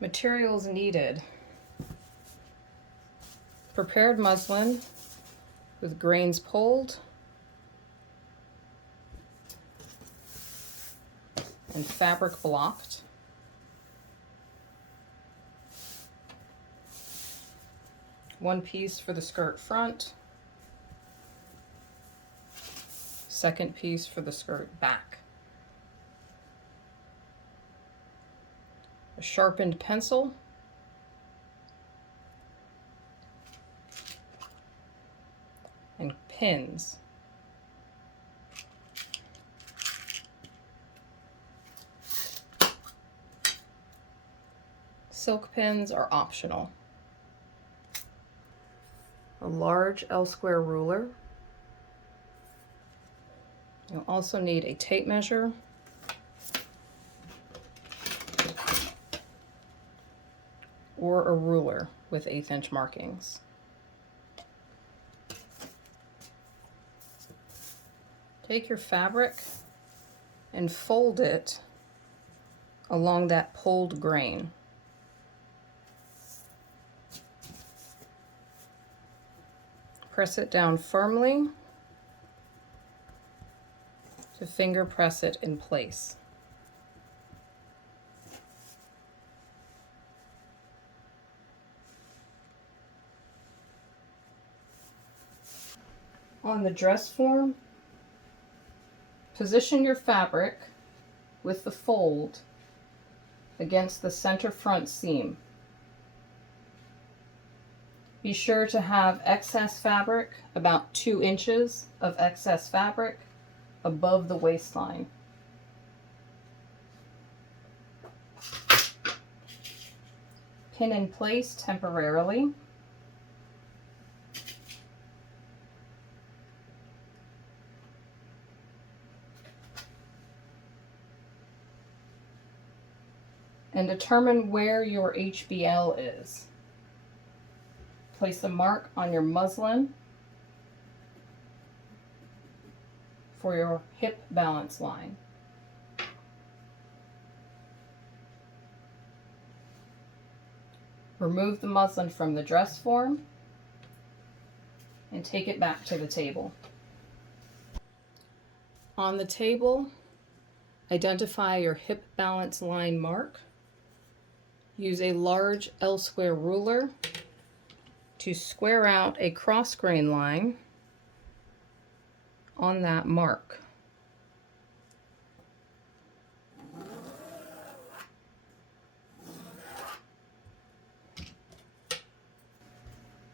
Materials needed: prepared muslin with grains pulled and fabric blocked, one piece for the skirt front, second piece for the skirt back, a sharpened pencil, and pins. Silk pins are optional. A large L-square ruler. You'll also need a tape measure, or a ruler with 1/8 inch markings. Take your fabric and fold it along that pulled grain. Press it down firmly to finger press it in place. On the dress form, position your fabric with the fold against the center front seam. Be sure to have excess fabric, about 2 inches of excess fabric, above the waistline. Pin in place temporarily. And determine where your HBL is. Place a mark on your muslin for your hip balance line. Remove the muslin from the dress form and take it back to the table. On the table, identify your hip balance line mark. Use a large L-square ruler to square out a cross grain line on that mark.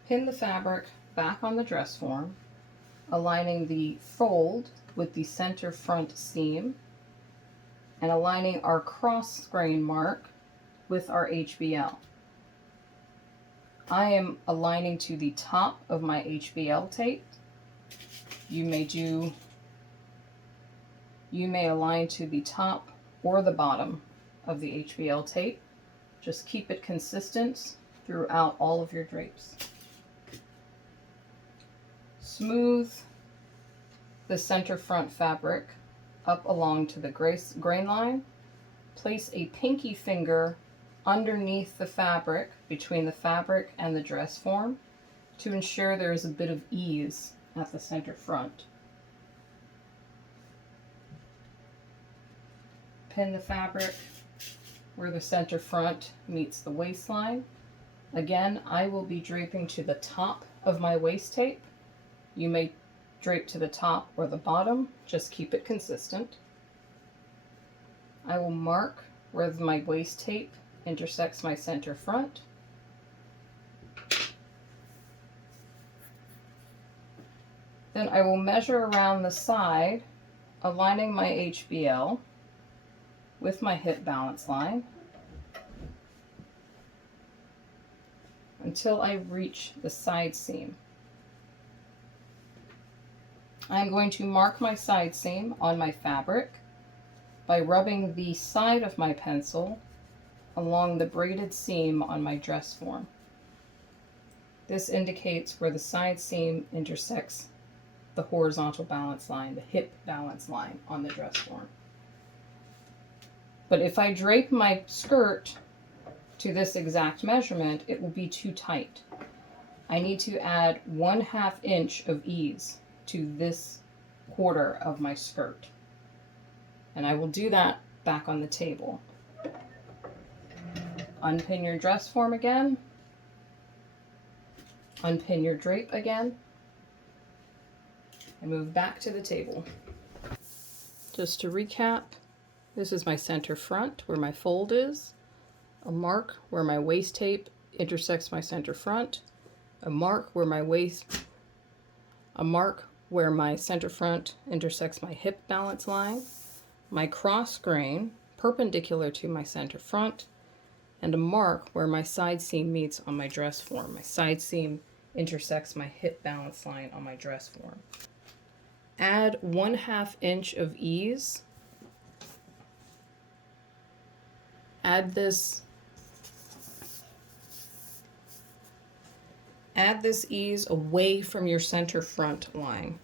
Pin the fabric back on the dress form, aligning the fold with the center front seam and aligning our cross grain mark with our HBL. I am aligning to the top of my HBL tape. You may align to the top or the bottom of the HBL tape. Just keep it consistent throughout all of your drapes. Smooth the center front fabric up along to the grain line. Place a pinky finger underneath the fabric, between the fabric and the dress form, to ensure there is a bit of ease at the center front. Pin the fabric where the center front meets the waistline. Again, I will be draping to the top of my waist tape. You may drape to the top or the bottom, just keep it consistent. I will mark where my waist tape intersects my center front. Then I will measure around the side, aligning my HBL with my hip balance line until I reach the side seam. I'm going to mark my side seam on my fabric by rubbing the side of my pencil along the braided seam on my dress form. This indicates where the side seam intersects the horizontal balance line, the hip balance line on the dress form. But if I drape my skirt to this exact measurement, it will be too tight. I need to add 1/2 inch of ease to this quarter of my skirt. And I will do that back on the table. Unpin your dress form again. Unpin your drape again. And move back to the table. Just to recap, this is my center front where my fold is, a mark where my waist tape intersects my center front, a mark where my center front intersects my hip balance line, my cross grain perpendicular to my center front, and a mark where my side seam meets on my dress form. My side seam intersects my hip balance line on my dress form. Add 1/2 inch of ease. Add this ease away from your center front line.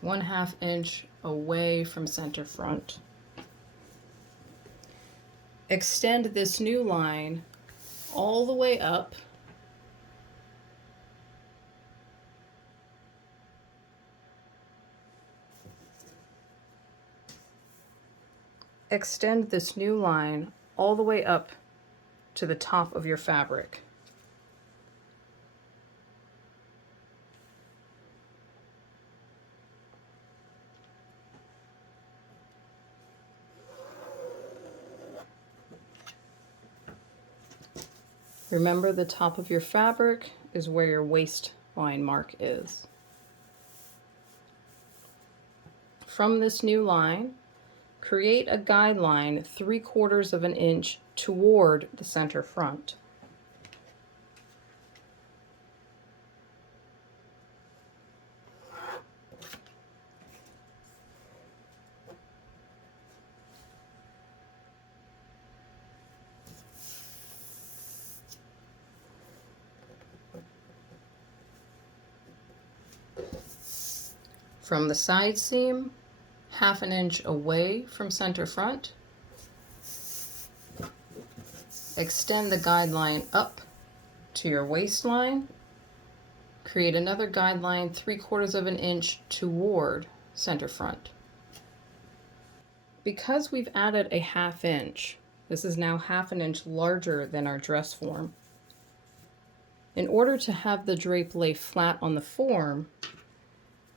One-half inch away from center front. Extend this new line all the way up to the top of your fabric. Remember, the top of your fabric is where your waistline mark is. From this new line, create a guideline 3/4 of an inch toward the center front. From the side seam, 1/2 inch away from center front, extend the guideline up to your waistline, create another guideline 3/4 of an inch toward center front. Because we've added a 1/2 inch, this is now 1/2 inch larger than our dress form. In order to have the drape lay flat on the form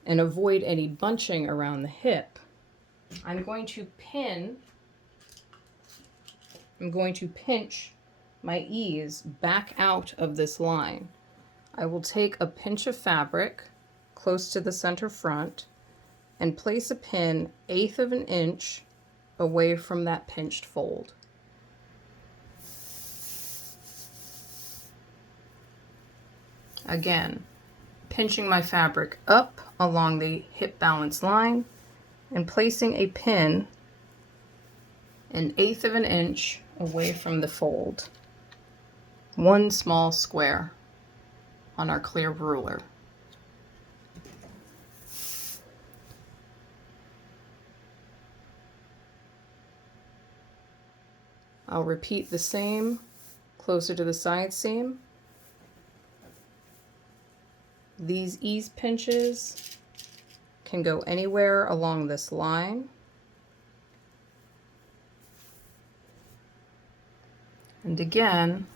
and avoid any bunching around the hip, I'm going to pinch my ease back out of this line. I will take a pinch of fabric close to the center front and place a pin 1/8 of an inch away from that pinched fold. Again, pinching my fabric up along the hip balance line and placing a pin 1/8 of an inch away from the fold. One small square on our clear ruler. I'll repeat the same closer to the side seam. These ease pinches can go anywhere along this line. And again,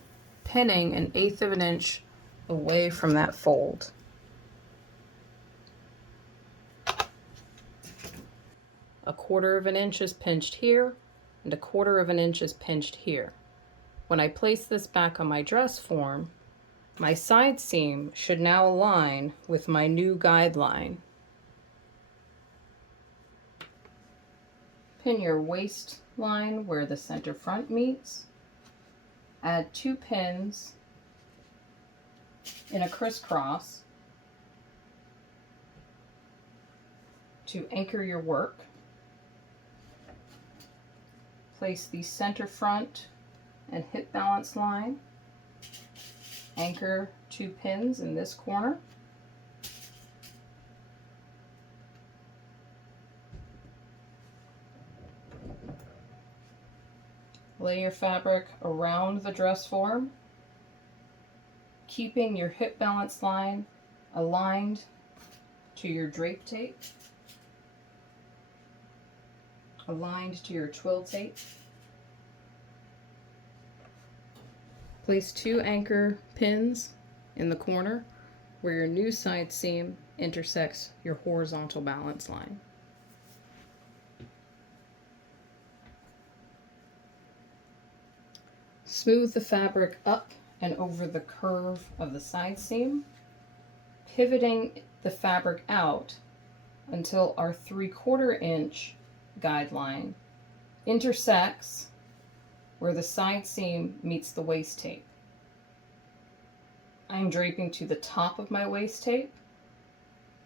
pinning 1/8 of an inch away from that fold. A 1/4 of an inch is pinched here, and a 1/4 of an inch is pinched here. When I place this back on my dress form, my side seam should now align with my new guideline. Pin your waistline where the center front meets. Add 2 pins in a crisscross to anchor your work. Place the center front and hip balance line anchor 2 pins in this corner. Lay your fabric around the dress form, keeping your hip balance line aligned to your drape tape, aligned to your twill tape. Place 2 anchor pins in the corner where your new side seam intersects your horizontal balance line. Smooth the fabric up and over the curve of the side seam, pivoting the fabric out until our 3/4 inch guideline intersects where the side seam meets the waist tape. I'm draping to the top of my waist tape,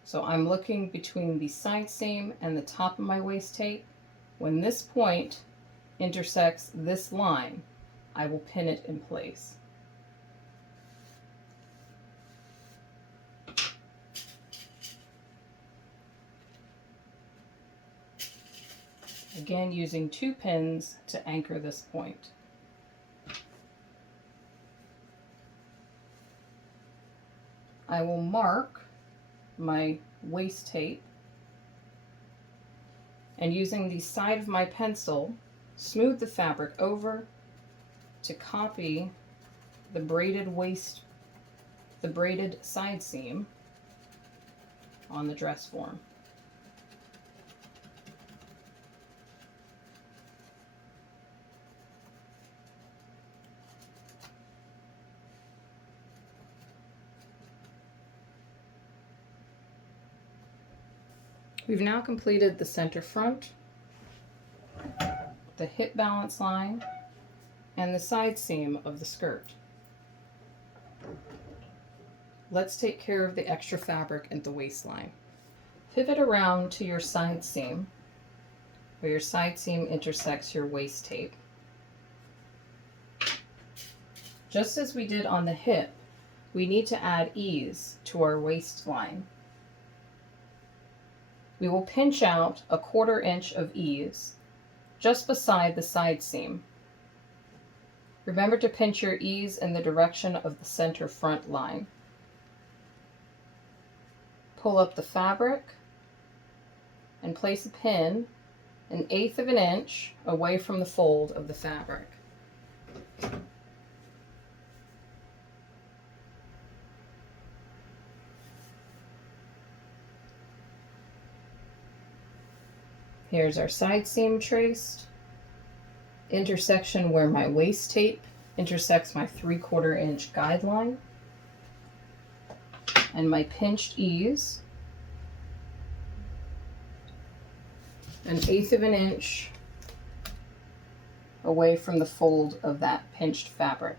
so I'm looking between the side seam and the top of my waist tape. When this point intersects this line, I will pin it in place. Again, using 2 pins to anchor this point. I will mark my waist tape, and using the side of my pencil, smooth the fabric over to copy the braided side seam on the dress form. We've now completed the center front, the hip balance line, and the side seam of the skirt. Let's take care of the extra fabric at the waistline. Pivot around to your side seam, where your side seam intersects your waist tape. Just as we did on the hip, we need to add ease to our waistline. We will pinch out a 1/4 inch of ease just beside the side seam. Remember to pinch your ease in the direction of the center front line. Pull up the fabric and place a pin 1/8 of an inch away from the fold of the fabric. Here's our side seam traced, intersection where my waist tape intersects my 3/4 inch guideline, and my pinched ease, 1/8 of an inch away from the fold of that pinched fabric.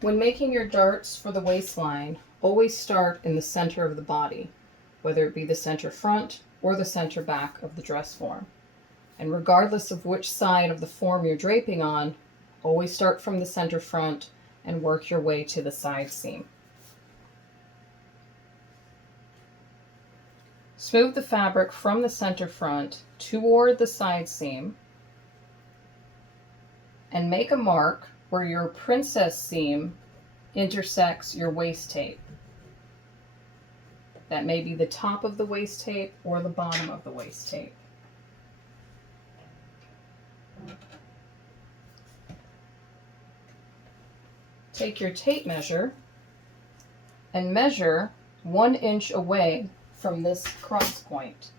When making your darts for the waistline, always start in the center of the body, whether it be the center front or the center back of the dress form. And regardless of which side of the form you're draping on, always start from the center front and work your way to the side seam. Smooth the fabric from the center front toward the side seam and make a mark where your princess seam intersects your waist tape. That may be the top of the waist tape or the bottom of the waist tape. Take your tape measure and measure 1 inch away from this cross point.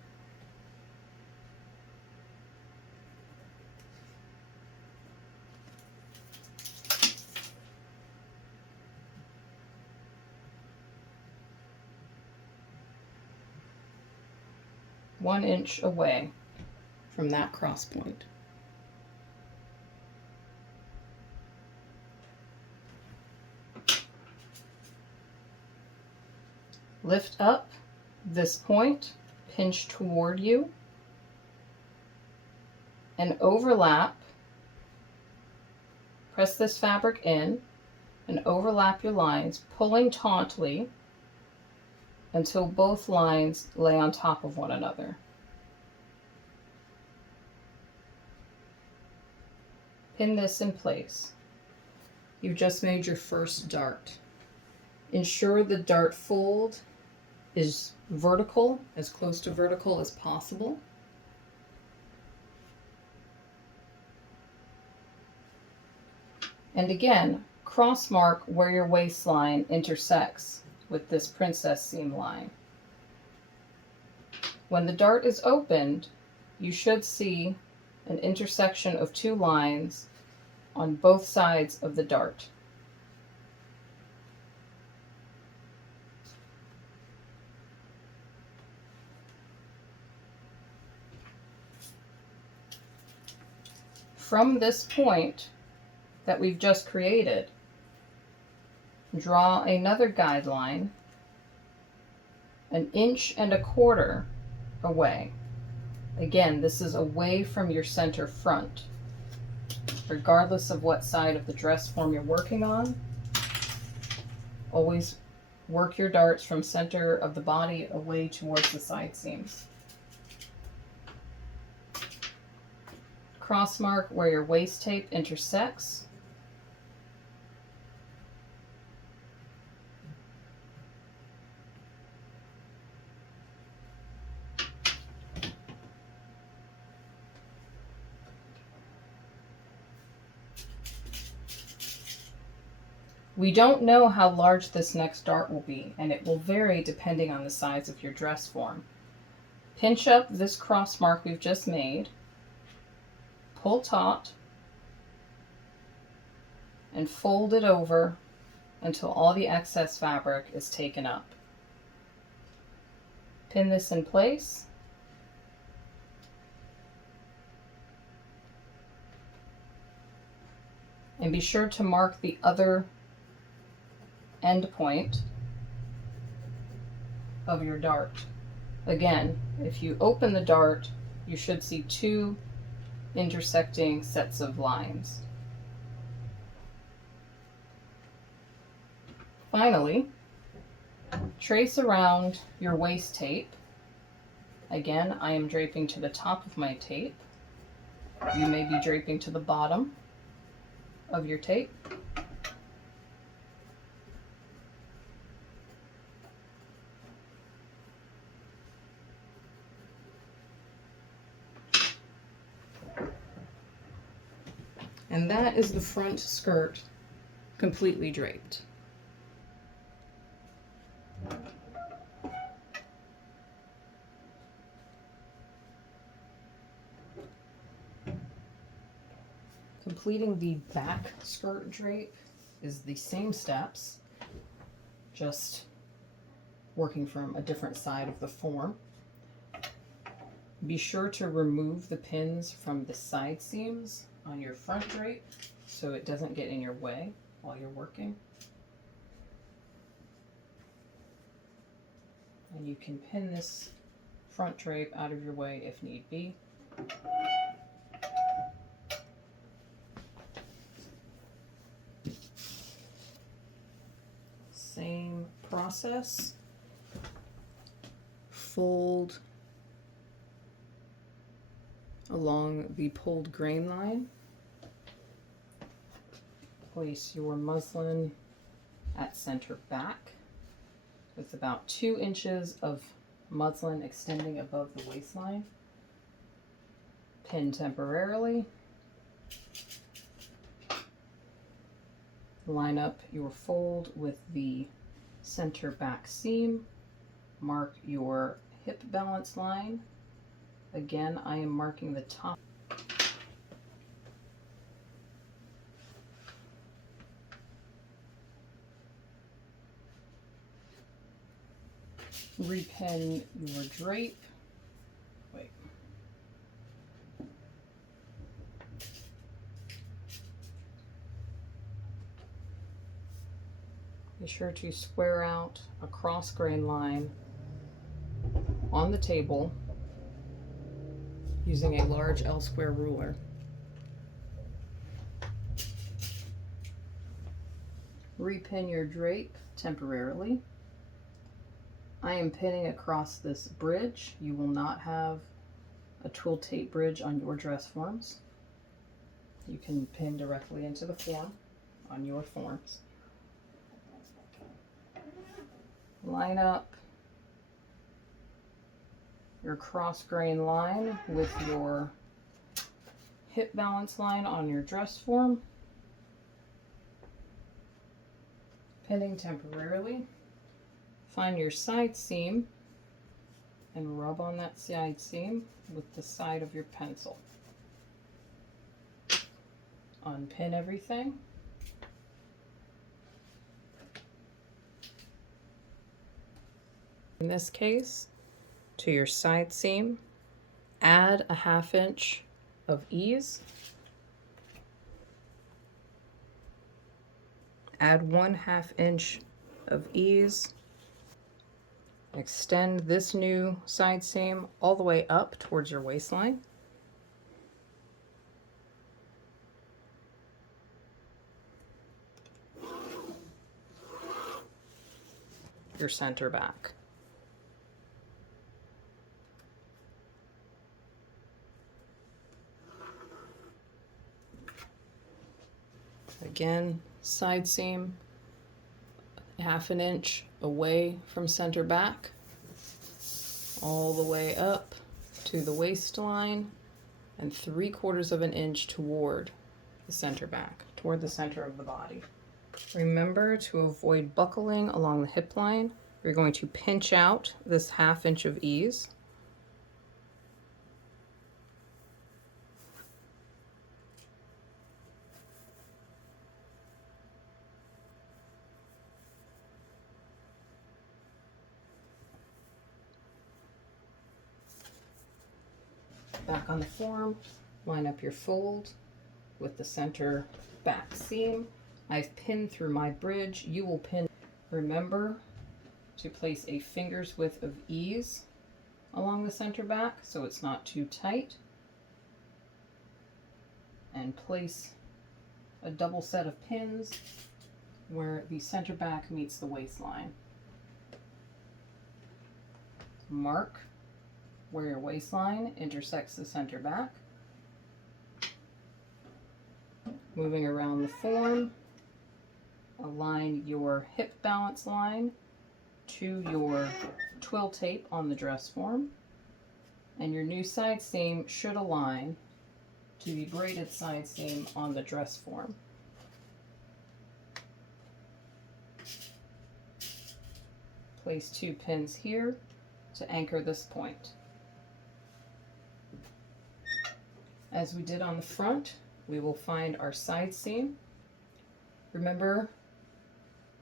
One inch away from that cross point. Lift up this point, pinch toward you, and overlap. Press this fabric in and overlap your lines, pulling tautly until both lines lay on top of one another. Pin this in place. You've just made your first dart. Ensure the dart fold is vertical, as close to vertical as possible. And again, cross mark where your waistline intersects with this princess seam line. When the dart is opened, you should see an intersection of two lines on both sides of the dart. From this point that we've just created, draw another guideline 1.25 inches away. Again, this is away from your center front. Regardless of what side of the dress form you're working on, always work your darts from center of the body away towards the side seams. Cross mark where your waist tape intersects. We don't know how large this next dart will be, and it will vary depending on the size of your dress form. Pinch up this cross mark we've just made, pull taut, and fold it over until all the excess fabric is taken up. Pin this in place. And be sure to mark the other end point of your dart. Again, if you open the dart, you should see two intersecting sets of lines. Finally, trace around your waist tape. Again, I am draping to the top of my tape. You may be draping to the bottom of your tape. And that is the front skirt completely draped. Completing the back skirt drape is the same steps, just working from a different side of the form. Be sure to remove the pins from the side seams on your front drape so it doesn't get in your way while you're working. And you can pin this front drape out of your way if need be. Same process. Fold along the pulled grain line. Place your muslin at center back with about 2 inches of muslin extending above the waistline. Pin temporarily. Line up your fold with the center back seam. Mark your hip balance line. Again, I am marking the top. Repin your drape. Wait. Be sure to square out a cross grain line on the table using a large L square ruler. Repin your drape temporarily. I am pinning across this bridge. You will not have a twill tape bridge on your dress forms. You can pin directly into the form on your forms. Line up your cross grain line with your hip balance line on your dress form. Pinning temporarily. Find your side seam and rub on that side seam with the side of your pencil. Unpin everything. In this case, to your side seam, add a 1/2 inch of ease. Add 1/2 inch of ease. Extend this new side seam all the way up towards your waistline. Your center back. Again, side seam 1/2 inch away from center back, all the way up to the waistline, and 3/4 inch toward the center back, toward the center of the body. Remember to avoid buckling along the hip line. You're going to pinch out this 1/2 inch of ease. Back on the form, line up your fold with the center back seam. I've pinned through my bridge. You will pin. Remember to place a finger's width of ease along the center back so it's not too tight. And place a double set of pins where the center back meets the waistline. Mark where your waistline intersects the center back. Moving around the form, align your hip balance line to your twill tape on the dress form, and your new side seam should align to the braided side seam on the dress form. Place 2 pins here to anchor this point. As we did on the front, we will find our side seam. Remember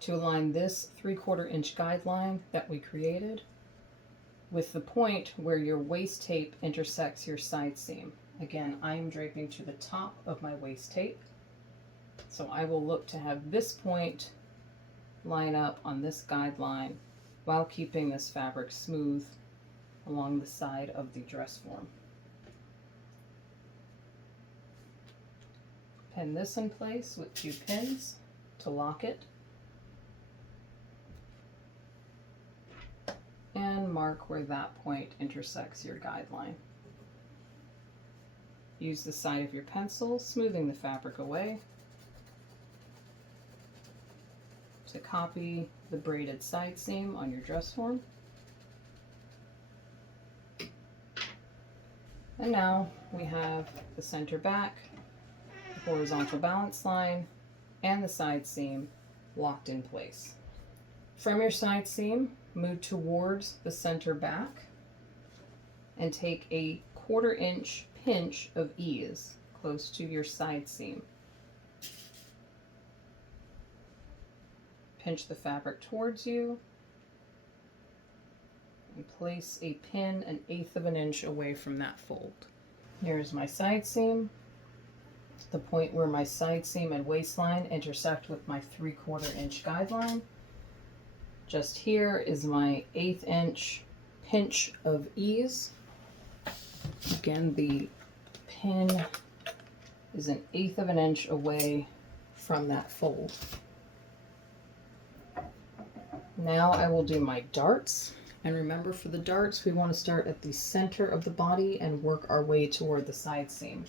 to align this 3/4 inch guideline that we created with the point where your waist tape intersects your side seam. Again, I am draping to the top of my waist tape, so I will look to have this point line up on this guideline while keeping this fabric smooth along the side of the dress form. Pin this in place with 2 pins to lock it, and mark where that point intersects your guideline. Use the side of your pencil, smoothing the fabric away, to copy the braided side seam on your dress form. And now we have the center back, the horizontal balance line, and the side seam locked in place. From your side seam, move towards the center back and take a 1/4 inch pinch of ease close to your side seam. Pinch the fabric towards you and place a pin 1/8 inch away from that fold. Here's my side seam, the point where my side seam and waistline intersect with my 3/4 inch guideline. Just here is my 1/8 inch pinch of ease. Again, the pin is 1/8 of an inch away from that fold. Now I will do my darts. And remember, for the darts, we want to start at the center of the body and work our way toward the side seam.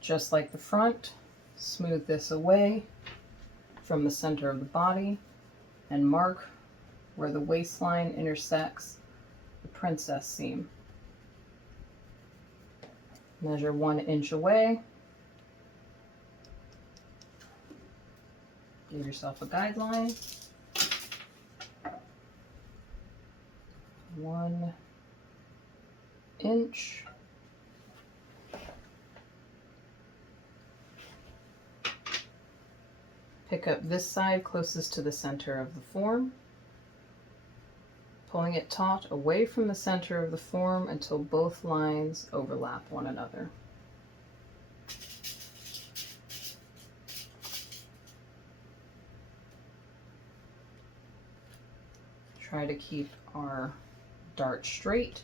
Just like the front, smooth this away from the center of the body and mark where the waistline intersects the princess seam. Measure 1 inch away. Give yourself a guideline. 1 inch. Pick up this side closest to the center of the form, pulling it taut away from the center of the form until both lines overlap one another. Try to keep our dart straight,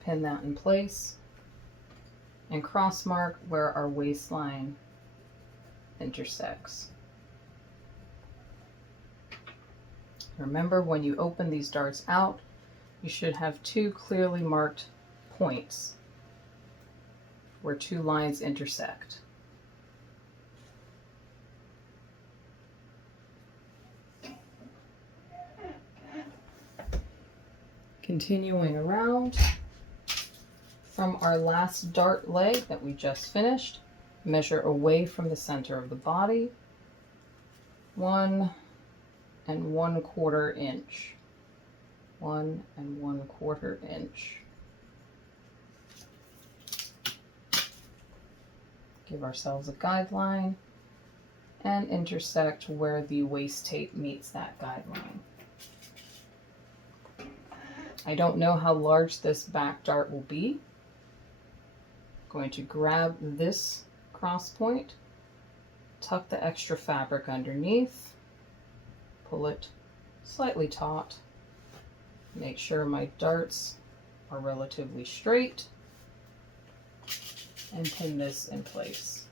pin that in place, and cross mark where our waistline intersects. Remember, when you open these darts out, you should have 2 clearly marked points where 2 lines intersect. Continuing around from our last dart leg that we just finished, measure away from the center of the body, 1 1/4 inch. 1 1/4 inch. Give ourselves a guideline and intersect where the waist tape meets that guideline. I don't know how large this back dart will be. I'm going to grab this cross point, tuck the extra fabric underneath, pull it slightly taut, make sure my darts are relatively straight, and pin this in place.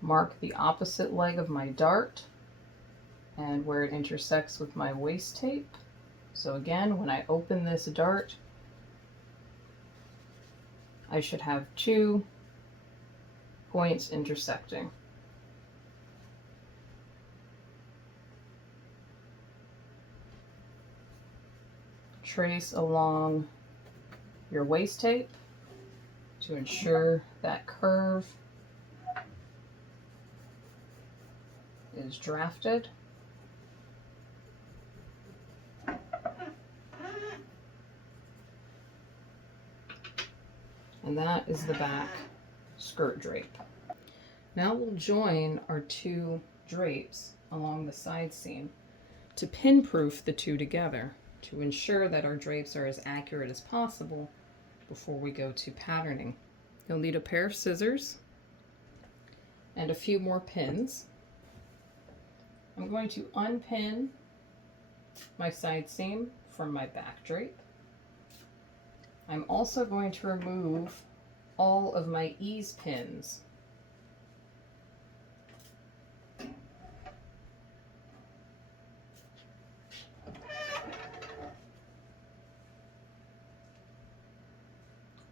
Mark the opposite leg of my dart and where it intersects with my waist tape. So again, when I open this dart, I should have 2 points intersecting. Trace along your waist tape to ensure that curve is drafted. And that is the back skirt drape. Now we'll join our 2 drapes along the side seam to pin proof the 2 together to ensure that our drapes are as accurate as possible before we go to patterning. You'll need a pair of scissors and a few more pins. I'm going to unpin my side seam from my back drape. I'm also going to remove all of my ease pins. I'm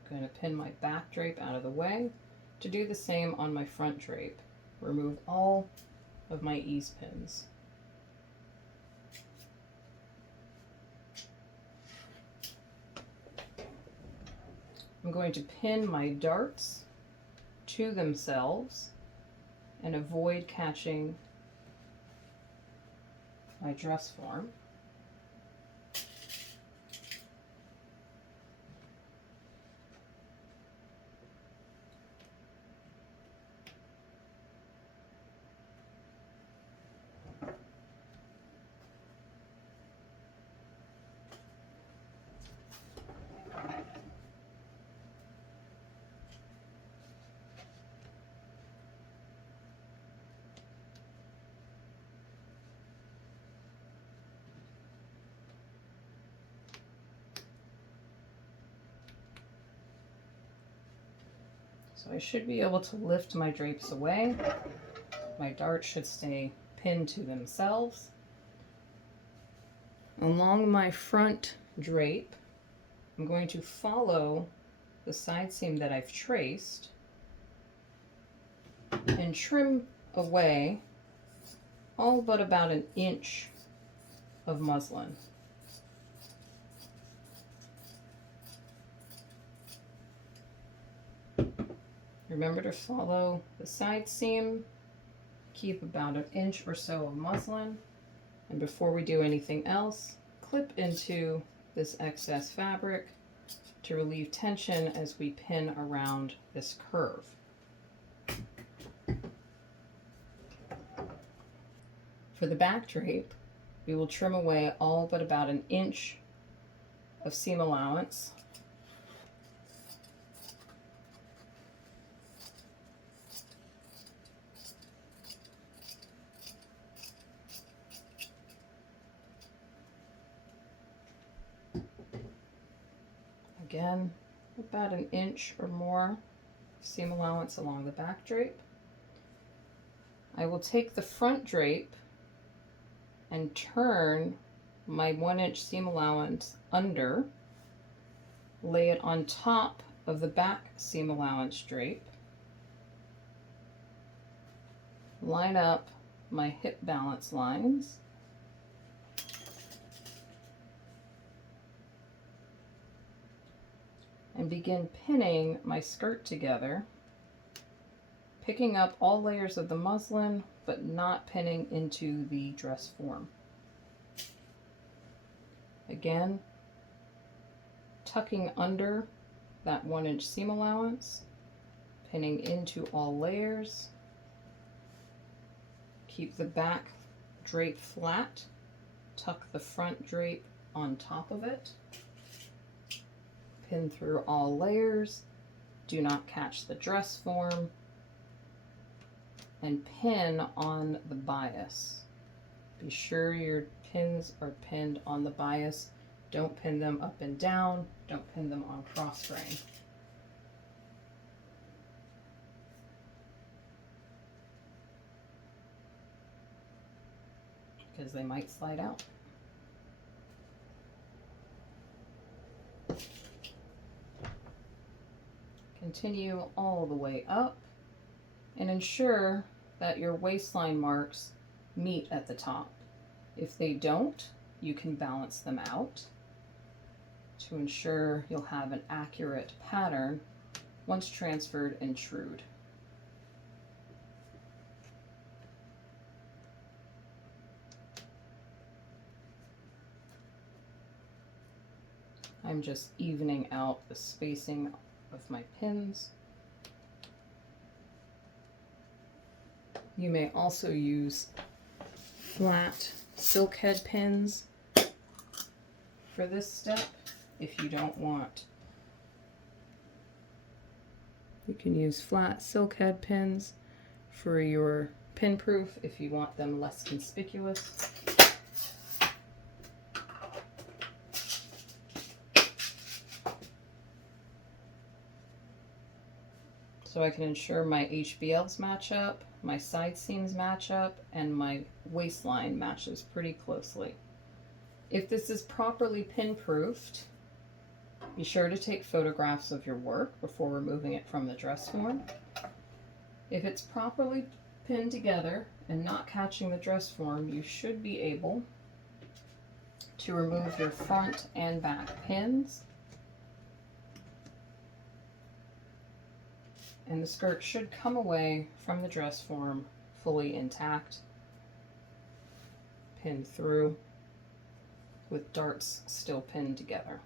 going to pin my back drape out of the way. To do the same on my front drape, remove all of my ease pins. I'm going to pin my darts to themselves and avoid catching my dress form. So I should be able to lift my drapes away. My darts should stay pinned to themselves. Along my front drape, I'm going to follow the side seam that I've traced and trim away all but about an inch of muslin. Remember to follow the side seam, keep about an inch or so of muslin, and before we do anything else, clip into this excess fabric to relieve tension as we pin around this curve. For the back drape, we will trim away all but about an inch of seam allowance. Again, about an inch or more seam allowance along the back drape. I will take the front drape and turn my 1-inch seam allowance under, lay it on top of the back seam allowance drape, line up my hip balance lines, and begin pinning my skirt together, picking up all layers of the muslin but not pinning into the dress form. Again, tucking under that 1-inch seam allowance, pinning into all layers, keep the back drape flat, tuck the front drape on top of it, pin through all layers, do not catch the dress form, and pin on the bias. Be sure your pins are pinned on the bias. Don't pin them up and down. Don't pin them on cross grain. Because they might slide out. Continue all the way up and ensure that your waistline marks meet at the top. If they don't, you can balance them out to ensure you'll have an accurate pattern once transferred and trued. I'm just evening out the spacing of my pins. You may also use flat silk head pins for this step if you don't want. You can use flat silk head pins for your pin proof if you want them less conspicuous. So I can ensure my HBLs match up, my side seams match up, and my waistline matches pretty closely. If this is properly pin proofed, be sure to take photographs of your work before removing it from the dress form. If it's properly pinned together and not catching the dress form, you should be able to remove your front and back pins. And the skirt should come away from the dress form fully intact, pinned through, with darts still pinned together.